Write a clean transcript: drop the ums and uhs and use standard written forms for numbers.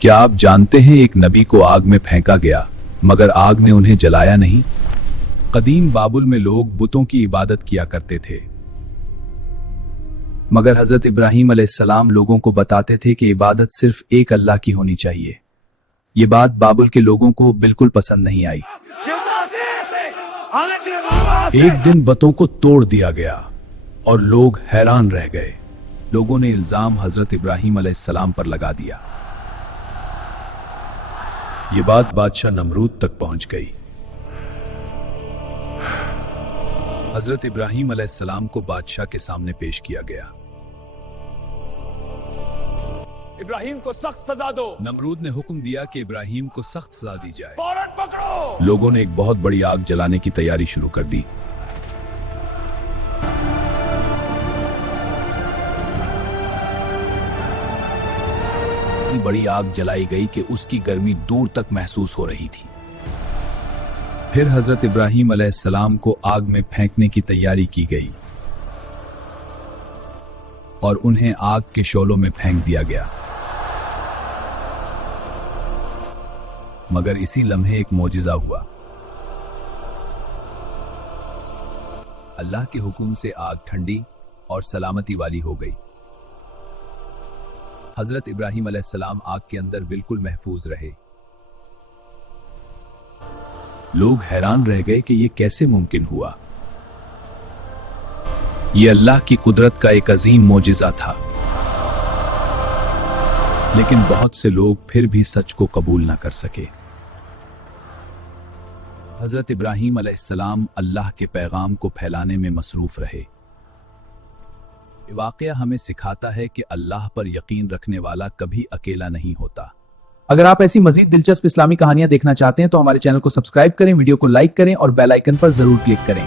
क्या आप जानते हैं एक नबी को आग में फेंका गया मगर आग ने उन्हें जलाया नहीं। कदीम बाबुल में लोग बुतों की इबादत किया करते थे, मगर हजरत इब्राहीम अलैहिस्सलाम लोगों को बताते थे कि इबादत सिर्फ एक अल्लाह की होनी चाहिए। ये बात बाबुल के लोगों को बिल्कुल पसंद नहीं आई। एक दिन बुतों को तोड़ दिया गया और लोग हैरान रह गए। लोगों ने इल्जाम हजरत इब्राहीम अलैहिस्सलाम पर लगा दिया। ये बात बादशाह नमरूद तक पहुंच गई। हजरत इब्राहीम अलैहिस्सलाम को बादशाह के सामने पेश किया गया। इब्राहिम को सख्त सजा दो। नमरूद ने हुक्म दिया कि इब्राहीम को सख्त सजा दी जाए। फौरन पकड़ो। लोगों ने एक बहुत बड़ी आग जलाने की तैयारी शुरू कर दी। बड़ी आग जलाई गई कि उसकी गर्मी दूर तक महसूस हो रही थी। फिर हजरत इब्राहीम अलैहिस्सलाम को आग में फेंकने की तैयारी की गई और उन्हें आग के शोलों में फेंक दिया गया। मगर इसी लम्हे एक मोजिज़ा हुआ। अल्लाह के हुक्म से आग ठंडी और सलामती वाली हो गई। हजरत इब्राहीम अलैहिस्सलाम आग के अंदर बिल्कुल महफूज रहे। लोग हैरान रह गए कि यह कैसे मुमकिन हुआ। यह अल्लाह की कुदरत का एक अजीम मोजिज़ा था। लेकिन बहुत से लोग फिर भी सच को कबूल न कर सके। हजरत इब्राहीम अलैहिस्सलाम अल्लाह के पैगाम को फैलाने में मसरूफ रहे। वाक़या हमें सिखाता है कि अल्लाह पर यकीन रखने वाला कभी अकेला नहीं होता। अगर आप ऐसी मजीद दिलचस्प इस्लामी कहानियां देखना चाहते हैं तो हमारे चैनल को सब्सक्राइब करें, वीडियो को लाइक करें और बेल आइकन पर जरूर क्लिक करें।